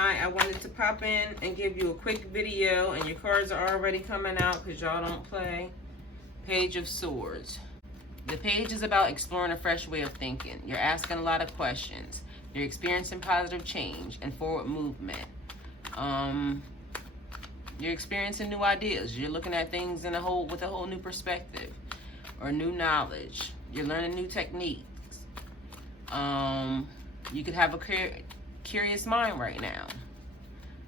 Gemini, I wanted to pop in and give you a quick video, and your cards are already coming out because y'all don't play. Page of Swords. The page is about exploring a fresh way of thinking. You're asking a lot of questions. You're experiencing positive change and forward movement. You're experiencing new ideas. You're looking at things with a whole new perspective or new knowledge. You're learning new techniques. You could have a curious mind right now.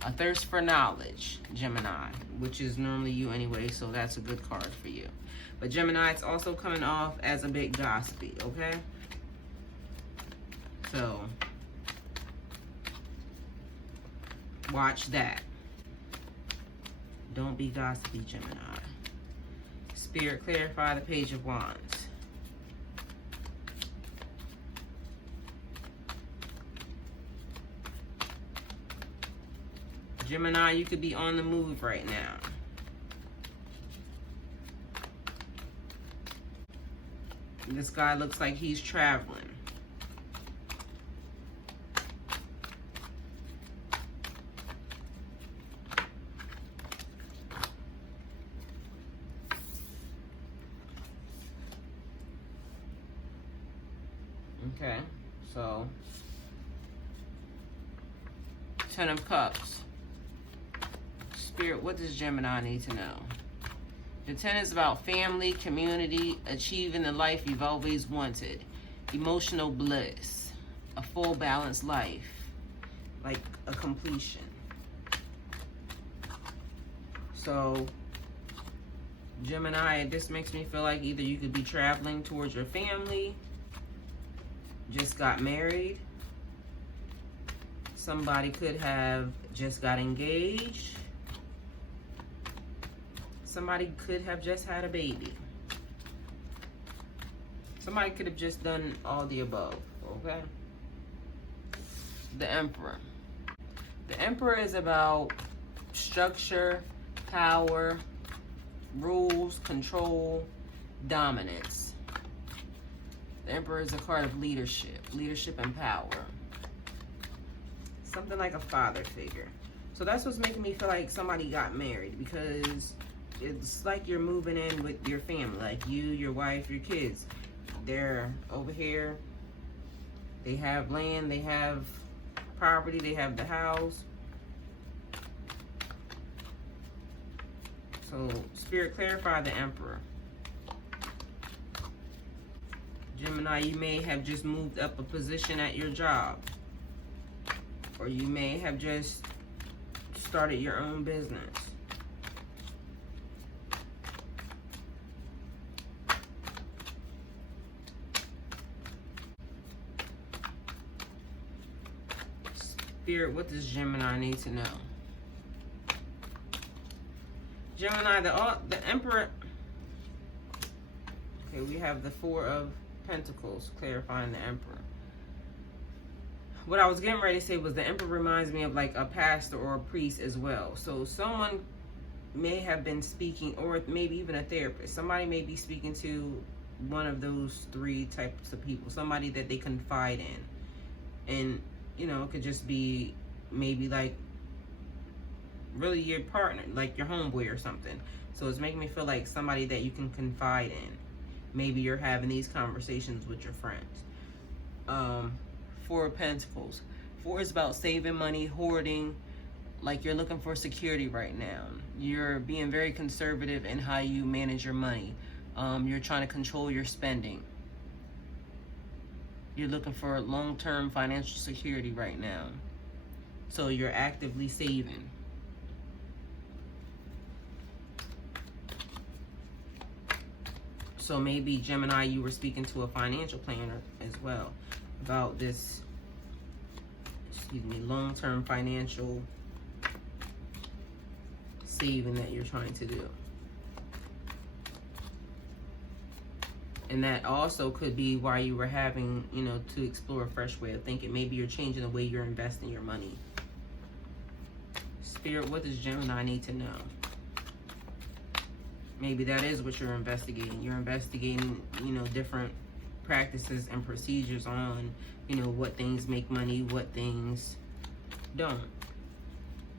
A thirst for knowledge, Gemini, which is normally you anyway, so that's a good card for you. But Gemini, it's also coming off as a bit gossipy, okay? So, watch that. Don't be gossipy, Gemini. Spirit, clarify the Page of Wands. Gemini, you could be on the move right now. This guy looks like he's traveling. Okay, so 10 of Cups. Spirit, what does Gemini need to know? The 10 is about family, community, achieving the life you've always wanted, emotional bliss, a full balanced life, like a completion. So, Gemini, this makes me feel like either you could be traveling towards your family, just got married, somebody could have just got engaged, somebody could have just had a baby. Somebody could have just done all the above, okay? The Emperor. The Emperor is about structure, power, rules, control, dominance. The Emperor is a card of leadership and power. Something like a father figure. So that's what's making me feel like somebody got married, because it's like you're moving in with your family, like you, your wife, your kids. They're over here. They have land, they have property, they have the house. So, Spirit, clarify the Emperor. Gemini, you may have just moved up a position at your job. Or you may have just started your own business. Spirit, what does Gemini need to know? Gemini, the Emperor. Okay, we have the Four of Pentacles, clarifying the Emperor. What I was getting ready to say was the Emperor reminds me of like a pastor or a priest as well. So someone may have been speaking, or maybe even a therapist. Somebody may be speaking to one of those three types of people. Somebody that they confide in. And, you know, it could just be maybe like really your partner, like your homeboy or something. So it's making me feel like somebody that you can confide in. Maybe you're having these conversations with your friends. Four of Pentacles. Four is about saving money, hoarding, like you're looking for security right now. You're being very conservative in how you manage your money. You're trying to control your spending. You're looking for long-term financial security right now. So you're actively saving. So maybe, Gemini, you were speaking to a financial planner as well about this, long-term financial saving that you're trying to do. And that also could be why you were having, to explore a fresh way of thinking. Maybe you're changing the way you're investing your money. Spirit, what does Gemini need to know? Maybe that is what you're investigating. You're investigating, different practices and procedures on, what things make money, what things don't.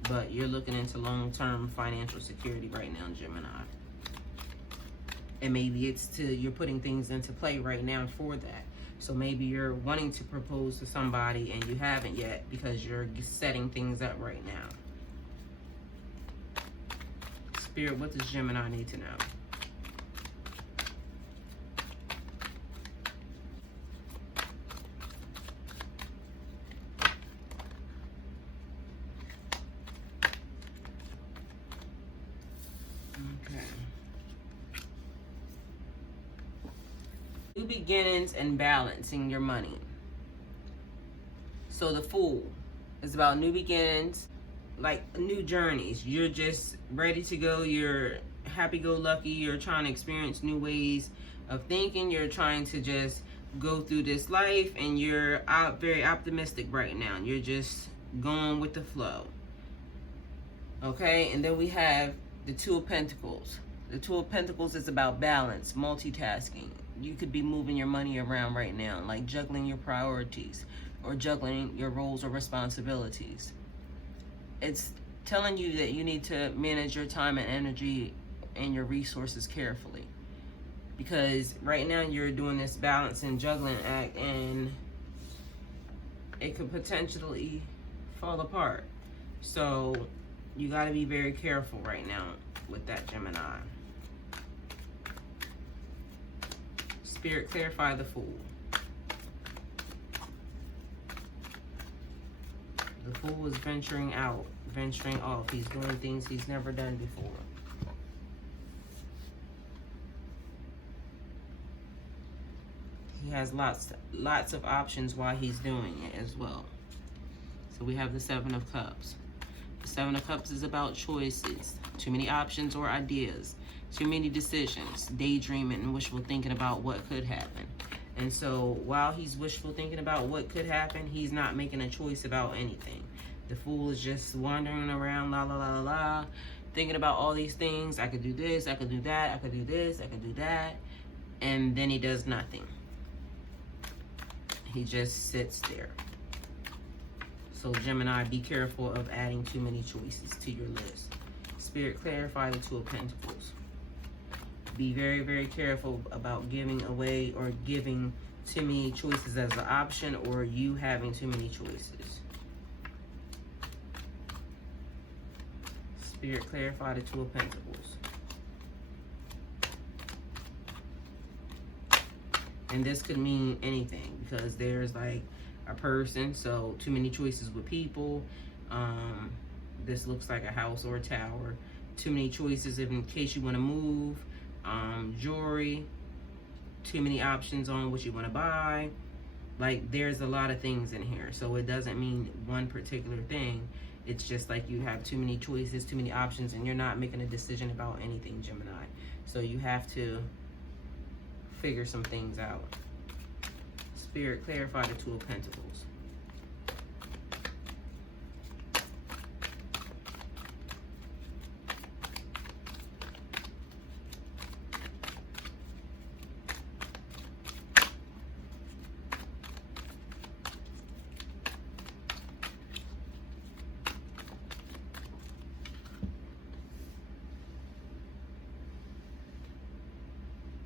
but you're looking into long-term financial security right now, Gemini. And maybe you're putting things into play right now for that. So maybe you're wanting to propose to somebody and you haven't yet because you're setting things up right now. Spirit, what does Gemini need to know? Okay. New beginnings and balancing your money. So the Fool is about new beginnings, like new journeys. You're just ready to go. You're happy-go-lucky. You're trying to experience new ways of thinking. You're trying to just go through this life, and you're very optimistic right now. You're just going with the flow. Okay, and then we have the Two of Pentacles. The Two of Pentacles is about balance, multitasking. You could be moving your money around right now, like juggling your priorities or juggling your roles or responsibilities. It's telling you that you need to manage your time and energy and your resources carefully. Because right now you're doing this balance and juggling act, and it could potentially fall apart. So you got to be very careful right now with that, Gemini. Spirit, clarify the Fool. The Fool is venturing out, venturing off. He's doing things he's never done before. He has lots of options while he's doing it as well. So we have the Seven of Cups. The Seven of Cups is about choices, too many options or ideas, too many decisions, daydreaming and wishful thinking about what could happen. And so while he's wishful thinking about what could happen, he's not making a choice about anything. The Fool is just wandering around, la la la la la, thinking about all these things. I could do this, I could do that, I could do this, I could do that. And then he does nothing. He just sits there. So Gemini, be careful of adding too many choices to your list. Spirit, clarify the Two of Pentacles. Be very, very careful about giving away or giving too many choices as an option, or you having too many choices. Spirit, clarify the Two of Pentacles. And this could mean anything, because there's like a person, so too many choices with people. This looks like a house or a tower. Too many choices in case you want to move. Jewelry. Too many options on what you want to buy. Like, there's a lot of things in here, so it doesn't mean one particular thing. It's just like you have too many choices, too many options, and you're not making a decision about anything, Gemini. So you have to figure some things out. Spirit, clarify the Two of Pentacles.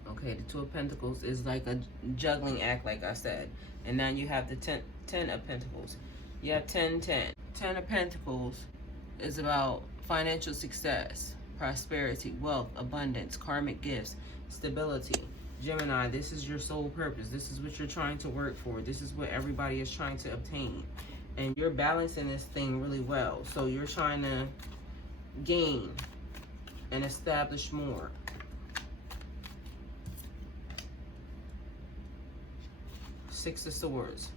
Okay, the Two of Pentacles is like a juggling act, like I said. And now you have the ten of Pentacles. You have 10-10. 10 of Pentacles is about financial success, prosperity, wealth, abundance, karmic gifts, stability. Gemini, this is your sole purpose. This is what you're trying to work for. This is what everybody is trying to obtain. And you're balancing this thing really well. So you're trying to gain and establish more. Six of Swords.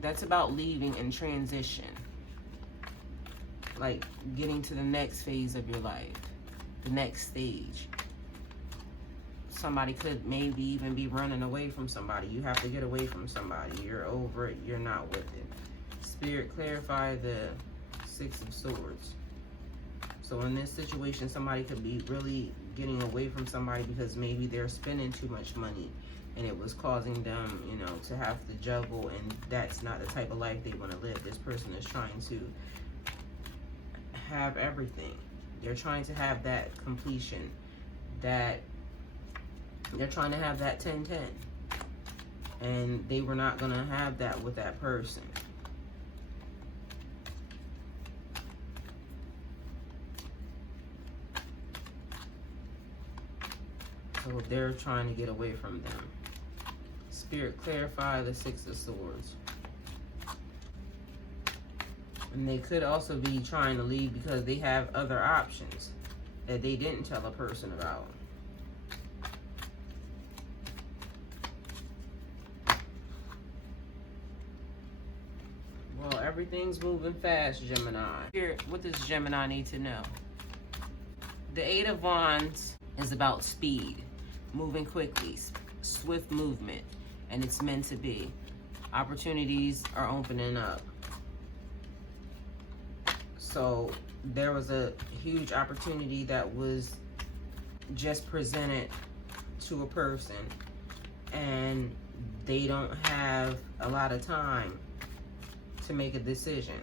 That's about leaving and transition. Like getting to the next phase of your life. The next stage. Somebody could maybe even be running away from somebody. You have to get away from somebody. You're over it. You're not with it. Spirit, clarify the Six of Swords. So in this situation, somebody could be really getting away from somebody because maybe they're spending too much money. and it was causing them, you know, to have to juggle, and that's not the type of life they want to live. This person is trying to have everything. They're trying to have that completion, that they're trying to have that 10-10, and they were not going to have that with that person. So they're trying to get away from them. Spirit, clarify the Six of Swords. And they could also be trying to leave because they have other options that they didn't tell a person about. Well, everything's moving fast, Gemini. Spirit, what does Gemini need to know? The Eight of Wands is about speed. Moving quickly, swift movement, and it's meant to be. Opportunities are opening up. So there was a huge opportunity that was just presented to a person, and they don't have a lot of time to make a decision.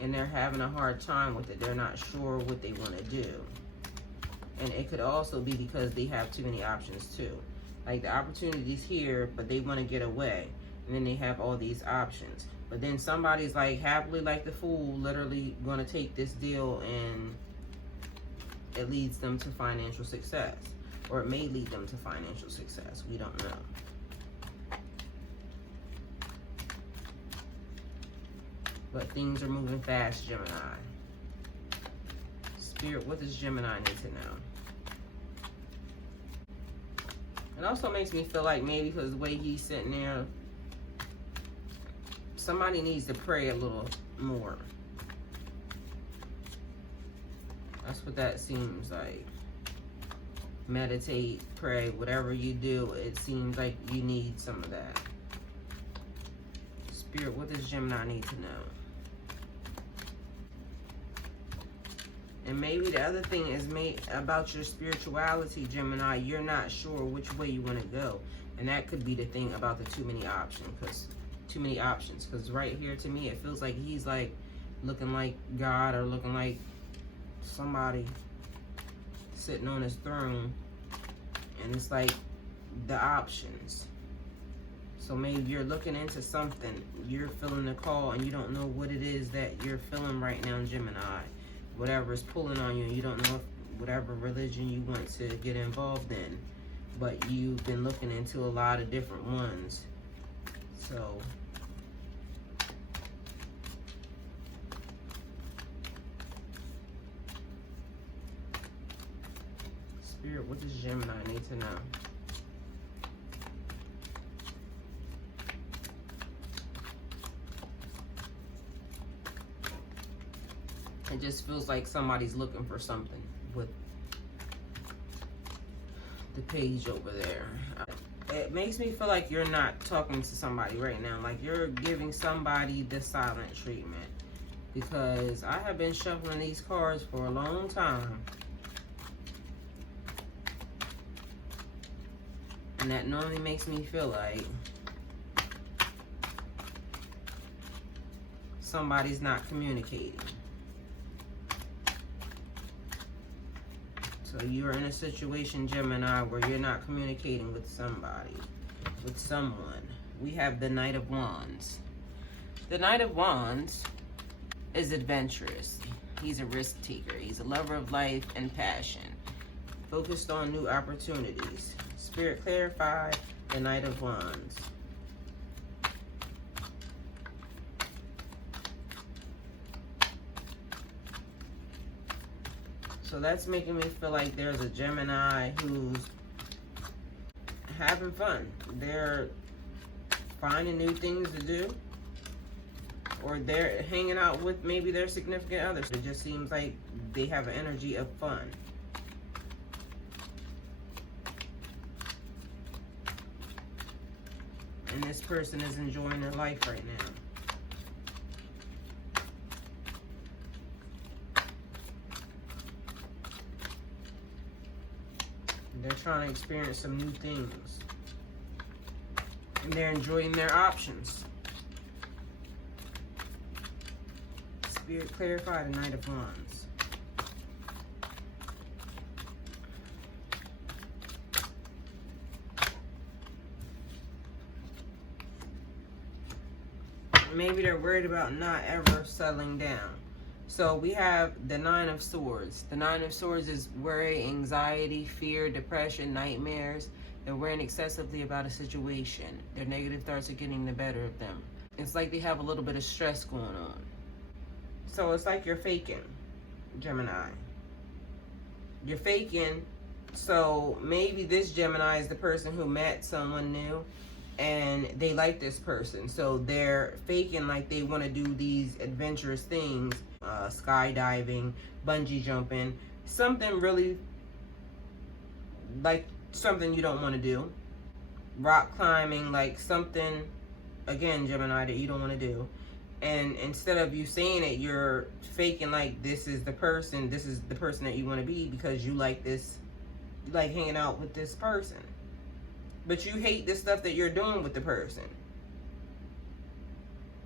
And they're having a hard time with it. They're not sure what they want to do. And it could also be because they have too many options too. Like the opportunity's here, but they want to get away. And then they have all these options. But then somebody's like happily like the fool, literally going to take this deal, and it leads them to financial success. Or it may lead them to financial success. We don't know. But things are moving fast, Gemini. Spirit, what does Gemini need to know? It also makes me feel like maybe because the way he's sitting there, somebody needs to pray a little more. That's what that seems like. Meditate, pray, whatever you do, it seems like you need some of that. Spirit, what does Gemini need to know? And maybe the other thing is about your spirituality, Gemini. You're not sure which way you want to go. And that could be the thing about the too many options. Because right here, to me, it feels like he's like looking like God, or looking like somebody sitting on his throne. And it's like the options. So maybe you're looking into something. You're feeling the call, and you don't know what it is that you're feeling right now, Gemini. Whatever is pulling on you, and you don't know if whatever religion you want to get involved in, but you've been looking into a lot of different ones. So Spirit, what does Gemini need to know? It just feels like somebody's looking for something with the page over there. It makes me feel like you're not talking to somebody right now. Like you're giving somebody the silent treatment. Because I have been shuffling these cards for a long time. And that normally makes me feel like somebody's not communicating. So you're in a situation, Gemini, where you're not communicating with somebody, with someone. We have the Knight of Wands. The Knight of Wands is adventurous. He's a risk taker. He's a lover of life and passion, focused on new opportunities. Spirit, clarify the Knight of Wands. So that's making me feel like there's a Gemini who's having fun. They're finding new things to do, or they're hanging out with maybe their significant others. It just seems like they have an energy of fun. And this person is enjoying their life right now. They're trying to experience some new things. And they're enjoying their options. Spirit, clarify the Knight of Wands. Maybe they're worried about not ever settling down. So we have the Nine of Swords. The Nine of Swords is worry, anxiety, fear, depression, nightmares. They're worrying excessively about a situation. Their negative thoughts are getting the better of them. It's like they have a little bit of stress going on. So it's like you're faking, Gemini. You're faking. So maybe this Gemini is the person who met someone new and they like this person. So they're faking like they want to do these adventurous things. Skydiving, bungee jumping, something really like something you don't want to do. Rock climbing, like something, again, Gemini, that you don't want to do. And instead of you saying it, you're faking like this is the person that you want to be because you like this, you like hanging out with this person. But you hate the stuff that you're doing with the person.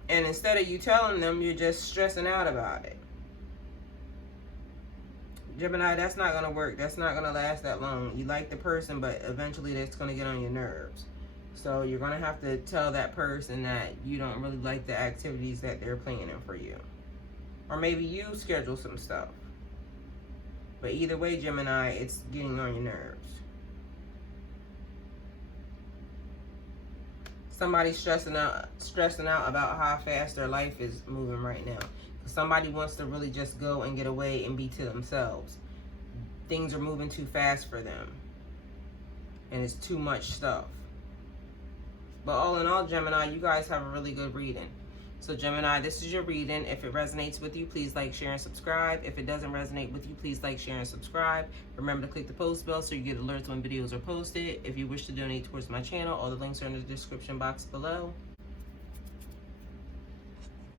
And instead of you telling them, you're just stressing out about it. Gemini, that's not going to work. That's not going to last that long. You like the person, but eventually that's going to get on your nerves. So you're going to have to tell that person that you don't really like the activities that they're planning for you. Or maybe you schedule some stuff. But either way, Gemini, it's getting on your nerves. Somebody's stressing out about how fast their life is moving right now. Somebody wants to really just go and get away and be to themselves. Things are moving too fast for them. And it's too much stuff. But all in all, Gemini, you guys have a really good reading. So Gemini, this is your reading. If it resonates with you, please like, share, and subscribe. If it doesn't resonate with you, please like, share, and subscribe. Remember to click the post bell so you get alerts when videos are posted. If you wish to donate towards my channel, all the links are in the description box below.